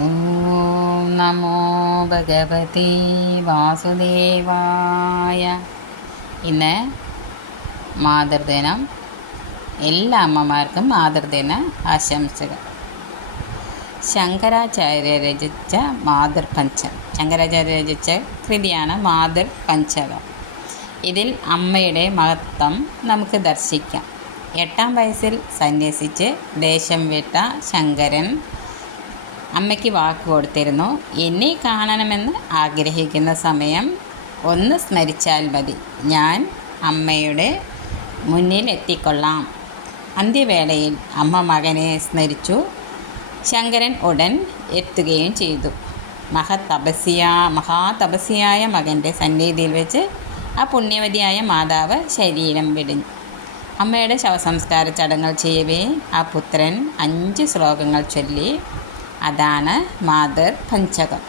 ഓം നമോ ഭഗവതി വാസുദേവായ ഇന്ന് മാതൃദിനം. എല്ലാ അമ്മമാർക്കും മാതൃദിന ആശംസകൾ. ശങ്കരാചാര്യ രചിച്ച മാതൃപഞ്ചം. ശങ്കരാചാര്യ രചിച്ച കൃതിയാണ് മാതൃപഞ്ചകം. ഇതിൽ അമ്മയുടെ മഹത്വം നമുക്ക് ദർശിക്കാം. എട്ടാം വയസ്സിൽ സന്യസിച്ച് ദേശം വിട്ട ശങ്കരൻ അമ്മയ്ക്ക് വാക്ക് കൊടുത്തിരുന്നു. എന്നെ കാണണമെന്ന് ആഗ്രഹിക്കുന്ന സമയം ഒന്ന് സ്മരിച്ചാൽ മതി. ഞാൻ അമ്മയുടെ മുന്നിൽ എത്തിക്കൊള്ളാം അന്ത്യവേളയിൽ അമ്മ മകനെ സ്മരിച്ചു. ശങ്കരൻ ഉടൻ എത്തുകയും ചെയ്തു. മഹതപസ്യ മഹാതപസ്യായ മകന്റെ സന്നിധിയിൽ വെച്ച് ആ പുണ്യവതിയായ മാതാവ് ശരീരം വിടിഞ്ഞു. അമ്മയുടെ ശവസംസ്കാര ചടങ്ങുകൾ ചെയ്യവേ ആ പുത്രൻ അഞ്ച് ശ്ലോകങ്ങൾ ചൊല്ലി അതാണ് മാതൃ പഞ്ചകം.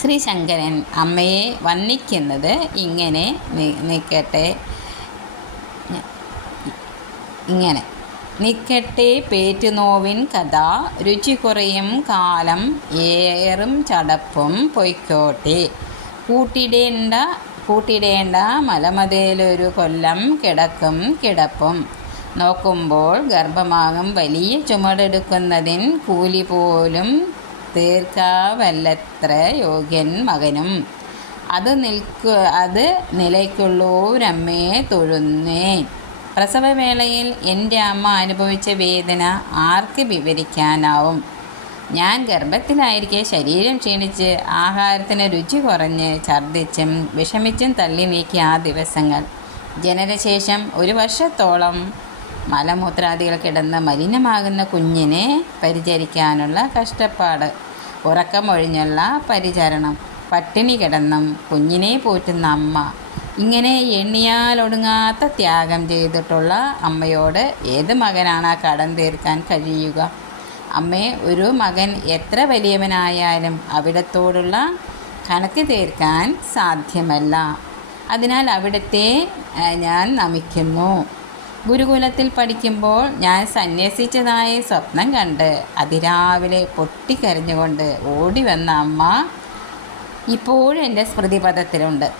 ശ്രീ ശങ്കരൻ അമ്മയെ വന്ദിക്കുന്നത് ഇങ്ങനെ നിൽക്കട്ടെ ഇങ്ങനെ. നിൽക്കട്ടെ പേറ്റുനോവിൻ കഥ രുചി കുറയും കാലം ഏറും ചടപ്പും പൊയ്ക്കോട്ടെ. കൂട്ടിടേണ്ട കൂട്ടിടേണ്ട മലമതയിലൊരു കൊല്ലം കിടക്കും കിടപ്പും. നോക്കുമ്പോൾ ഗർഭമാകും വലിയ ചുമടെടുക്കുന്നതിൻ കൂലി പോലും തീർക്കാവല്ലത്ര യോഗ്യൻ മകനും. അത് നിൽക്കു അത് നിലയ്ക്കുള്ളൂരമ്മയെ തൊഴുന്നേ. പ്രസവവേളയിൽ എന്റെ അമ്മ അനുഭവിച്ച വേദന ആർക്ക് വിവരിക്കാനാവും? ഞാൻ ഗർഭത്തിലായിരിക്കെ ശരീരം ക്ഷീണിച്ച് ആഹാരത്തിന് രുചി കുറഞ്ഞ് ഛർദ്ദിച്ചും വിഷമിച്ചും തള്ളി നീക്കിയ ആ ദിവസങ്ങൾ. ജനനശേഷം ഒരു വർഷത്തോളം മലമൂത്രാദികൾ കിടന്ന് മലിനമാകുന്ന കുഞ്ഞിനെ പരിചരിക്കാനുള്ള കഷ്ടപ്പാട് ഉറക്കമൊഴിഞ്ഞുള്ള പരിചരണം പട്ടിണി കിടന്നും കുഞ്ഞിനെ പോറ്റുന്ന അമ്മ ഇങ്ങനെ എണ്ണിയാലൊടുങ്ങാത്ത ത്യാഗം ചെയ്തിട്ടുള്ള അമ്മയോട് ഏത് മകനാണ് ആ കടം തീർക്കാൻ കഴിയുക? അമ്മയെ ഒരു മകൻ എത്ര വലിയവനായാലും അവിടത്തോടുള്ള കണക്ക് തീർക്കാൻ സാധ്യമല്ല. അതിനാൽ അവിടുത്തെ ഞാൻ നമിക്കുന്നു. ഗുരുകുലത്തിൽ പഠിക്കുമ്പോൾ ഞാൻ സന്യസിച്ചതായി സ്വപ്നം കണ്ട് അതിരാവിലെ പൊട്ടിക്കരഞ്ഞുകൊണ്ട് ഓടി വന്ന അമ്മ ഇപ്പോഴും എന്റെ സ്മൃതിപഥത്തിലുണ്ട്.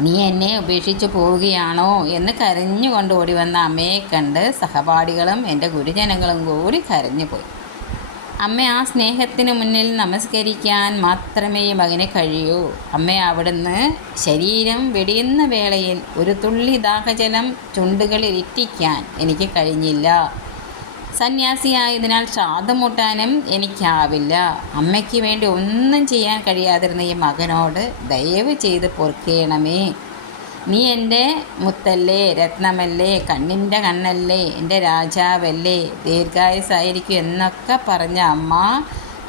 നീ എന്നെ ഉപേക്ഷിച്ചു പോവുകയാണോ? എന്ന് കരഞ്ഞുകൊണ്ട് ഓടി വന്ന അമ്മയെ കണ്ട് സഹപാഠികളും എന്റെ ഗുരുജനങ്ങളും കൂടി കരഞ്ഞുപോയി. അമ്മ ആ സ്നേഹത്തിന് മുന്നിൽ നമസ്കരിക്കാൻ മാത്രമേ മകനെ കഴിയൂ. അമ്മ അവിടുന്ന് ശരീരം വെടിയുന്ന വേളയിൽ ഒരു തുള്ളി ദാഹജലം ചുണ്ടുകളിൽ ഇറ്റിക്കാൻ എനിക്ക് കഴിഞ്ഞില്ല. സന്യാസിയായതിനാൽ ശ്രാദ്ധം മുട്ടാനും എനിക്കാവില്ല. അമ്മയ്ക്ക് വേണ്ടി ഒന്നും ചെയ്യാൻ കഴിയാതിരുന്ന ഈ മകനോട് ദയവ് ചെയ്ത് പൊറുക്കേണമേ. നീ എന്റെ മുത്തല്ലേ രത്നമല്ലേ കണ്ണിന്റെ കണ്ണല്ലേ എന്റെ രാജാവല്ലേ ദീർഘായുസായിരിക്കും എന്നൊക്കെ പറഞ്ഞ അമ്മ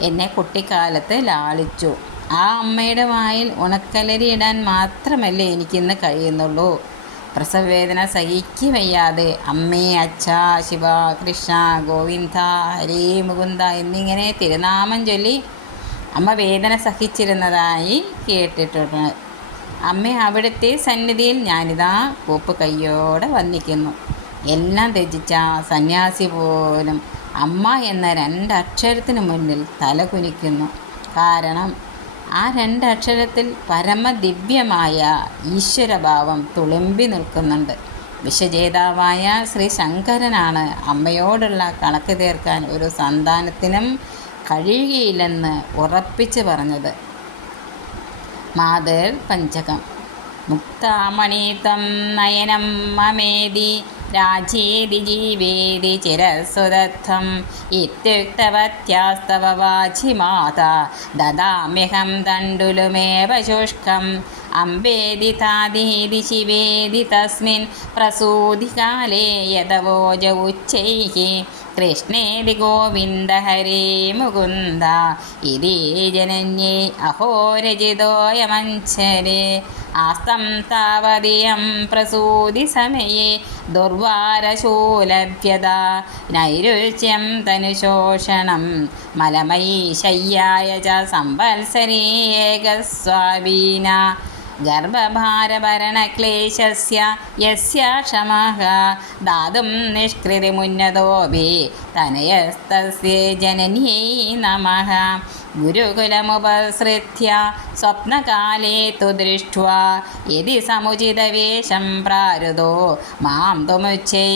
എന്നെ കുട്ടിക്കാലത്ത് ലാളിച്ചു. ആ അമ്മയുടെ വായിൽ ഉണക്കലരി ഇടാൻ മാത്രമല്ലേ എനിക്കിന്ന് കഴിയുന്നുള്ളൂ. പ്രസവവേദന സഹിക്ക് വയ്യാതെ അമ്മേ അച്ഛ ശിവ കൃഷ്ണ ഗോവിന്ദ ഹരേ മുകുന്ദ എന്നിങ്ങനെ തിരുനാമം ചൊല്ലി അമ്മ വേദന സഹിച്ചിരുന്നതായി കേട്ടിട്ടുണ്ട്. അമ്മ അവിടുത്തെ സന്നിധിയിൽ ഞാനിതാ കൂപ്പ് കയ്യോടെ വന്നിക്കുന്നു. എല്ലാം ത്യജിച്ച സന്യാസി പോലും അമ്മ എന്ന രണ്ടക്ഷരത്തിന് മുന്നിൽ തല കുനിക്കുന്നു. കാരണം ആ രണ്ടക്ഷരത്തിൽ പരമദിവ്യമായ ഈശ്വരഭാവം തുളുമ്പി നിൽക്കുന്നുണ്ട്. വിശ്വജേതാവായ ശ്രീ ശങ്കരനാണ് അമ്മയോടുള്ള കണക്ക് തീർക്കാൻ ഒരു സന്താനത്തിനും കഴിയുകയില്ലെന്ന് ഉറപ്പിച്ച് പറഞ്ഞത്. മാതൃ പഞ്ചകം. മുക്താമണിതം നയനം മമേതി രാജേതി ജീവേതി ചിരസ്വദത്തം ഇത്യുക്തവത്യാസ്തവ വാചി മാതാ ദദാമ്യഹം തണ്ടുലുമേവ ശുഷ്കം. അംബേതി താതീതി ശിവേതി തസ്മിൻ പ്രസൂതികാലേ യതവോജ ഉച്ചൈः കൃഷ്ണേതി ഗോവിന്ദ ഹരേ മുകുന്ദ. ഇതി ജനന്യേ അഹോരചിതോയമഞ്ചരേ ആസ്തം താവതിയം പ്രസൂതി സമയേ ദുർവാരശൂലഭ്യത. നൈരുച്യം തനുശോഷണം മലമൈ ശയ്യായ ച സംവത്സരേ ഏകസ്വാവീന ഗർഭഭാരഭരണക്ലേശസ്യ യസ്യ ക്ഷമഃ ദാതും നിഷ്കൃതിമുന്നതോപി തനയസ്തസ്യേ ജനന്यै നമഃ. ഗുരുകുലമുപസൃത്യ സ്വപ്നകാലേ തു ദൃഷ്ട്വാ യതി സമുചിതവേഷം പ്രാരുതോ. മാം തുമുച്ചൈ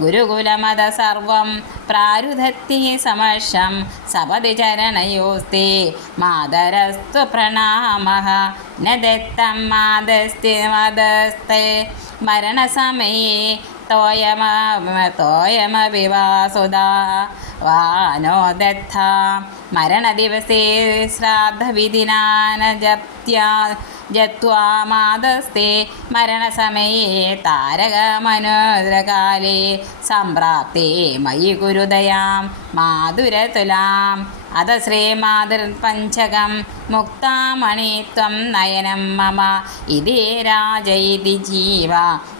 ഗുരുകുലമത സർവം പ്രാരുധത്തി സമർഷം സപതി ചരണയോസ്തി മാതരസ്തു പ്രണാമ നദത്തം ദത്തം മാതസ്തി മതസ്തേ മരണസമയേ തോയമ തോയമപി വാസുദാ വാനോ ദത്ത മരണദിവസേ ശ്രാദ്ധവിധിനാന ജപ്ത്യാ ജത്വാ മരണസമയേ താരകമനോദ്രകാലേ സംപ്രാപ്തേ മയി ഗുരുദയാം മാതുരതുലാം അത ശ്രീമാതിർപഞ്ചകം മുക്താമണി ത്വം നയനം മമ. ഇതി രാജയിതി ജീവ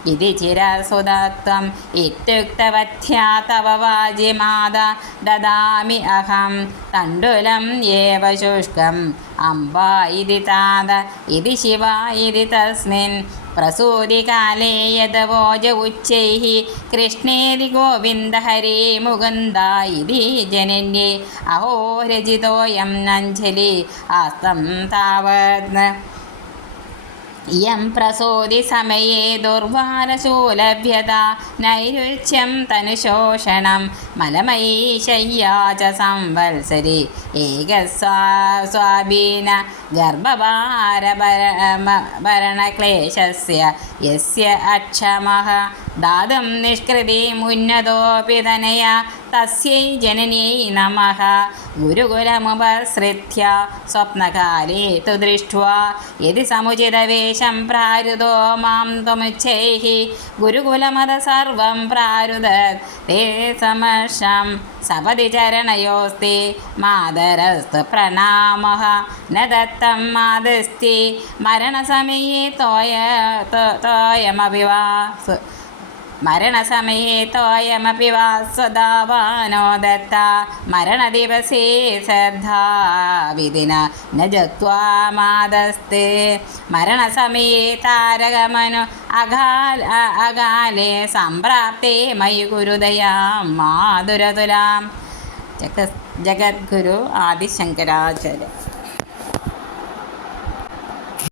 ഇതി ചിരസുതത്വം. ഇത്യുക്തവത്യാ തവ വാജിമാത ദദാമി അഹം. തണ്ടുലം ഏവ ശുഷ്കം. അംബ ഇതി താത ഇതി ശിവ ഇതി തസ്മിൻ. പ്രസൂതികാലേ യദവോജ ഉച്ചൈ കൃഷ്ണേതി ഗോവിന്ദ ഹരേ മുകുന്ദ ഇതി അഹോ രചിതോയം നഞ്ജലി. ആസ്തം താവത് ഇയം പ്രസൂതി സമയേ ദുർവാരശൂലഭ്യത നൈരുച്യം തനുശോഷണം. മലമയീ ശയ്യാ ച സംവത്സരി ഏകസ്വാ സ്വാധീന ഗർഭഭാരഭരണക്ലേശസ്യ യസ്യ അക്ഷമ ദാതും നിഷ്കൃതിമുന്നതോപി തനയ തസ്यै ജനനീ നമഃ ഗുരുകുലമുപസൃത്യ സ്വപ്നകാലേ തു ദൃഷ്ട്വാ യതി സമുചിതവേഷം പ്രാരുതോ മാം ത്വമുച്ചൈः ഗുരുകുലമത സർവം പ്രാരുത തേ സമർഷം സപതി ചരണയോസ്തി മാതരസ്തു പ്രണാമഃ ന ദത്തം മാതസ്തി മരണസമയേ തോയ തോയമപി വാ മരണസമയേ തോയമപി വാ സ്വദാവാനോ ദത്ത മരണദിവസേ ശ്രദ്ധാവിധിന ന ജത്വാ മാതസ്തേ. മരണസമയേ താരകമനു അകാല അകാലേ സംപ്രാപ്തേ മയി ഗുരുദയാം മാതുരതുലാം. ജഗ ജഗദ്ഗുരു ആദിശങ്കരാചാര്യ.